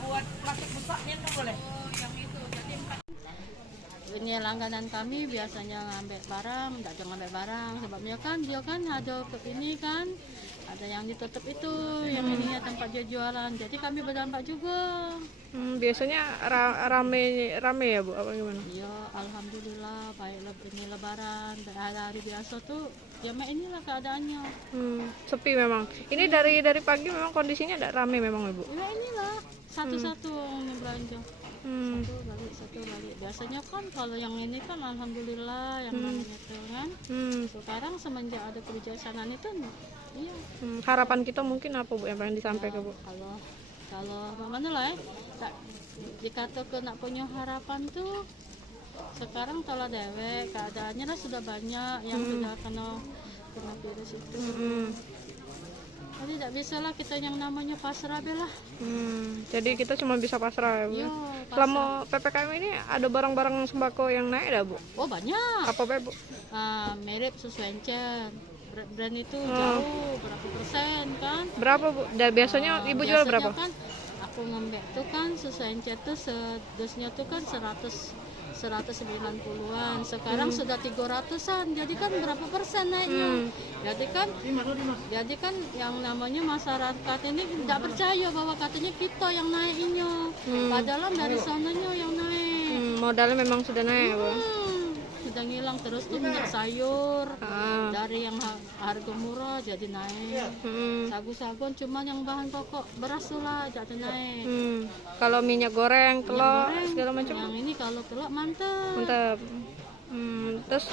Buat plastik besarnya tuh boleh. Ini langganan kami biasanya ngambil barang, tidak cuma ngambil barang, sebabnya kan dia kan ada ini kan, ada yang ditutup itu, yang ininya tempat dia jualan, jadi kami berdampak juga. Biasanya rame ya Bu, apa gimana? Ya alhamdulillah, baik ini lebaran, hari-hari biasa tuh, ya inilah keadaannya. Sepi memang. Ini dari pagi memang kondisinya tidak rame memang ya Bu? Ya inilah, satu-satu yang belanja. Satu balik. Biasanya kan kalau yang ini kan alhamdulillah yang namanya itu kan. Sekarang semenjak ada kebijaksanaan itu, iya. Harapan kita mungkin apa Bu yang pengen disampaikan Bu? Kalau mana lah dikata ke nak punya harapan tuh sekarang kalau dewek keadaannya lah sudah banyak yang sudah kena virus itu. Jadi tidak bisa lah kita yang namanya pasrah belah. Jadi kita cuma bisa pasrah ya Bu? Yo, selama PPKM ini ada barang-barang sembako yang naik dah Bu? Oh banyak. Apa Bu? Mirip sesuai encer. Brand itu jauh berapa persen kan? Berapa Bu? Biasanya Ibu jual berapa? Kan aku ngambil tuh kan sesuai encer tuh sedosnya tuh kan 190-an, sekarang sudah 300-an, jadi kan berapa persen naiknya? Jadi kan yang namanya masyarakat ini tidak percaya bahwa katanya kita yang naiknya, padahal dari sananya yang naik. Modalnya memang sudah naik Bu? Sudah ngilang, terus tuh minyak sayur dari yang harga murah jadi naik. Sagu-saguan cuma yang bahan pokok beras lah jadi naik. Kalau minyak goreng, telur, segala macam. Yang ini kalau telur mantap. Mantap. Terus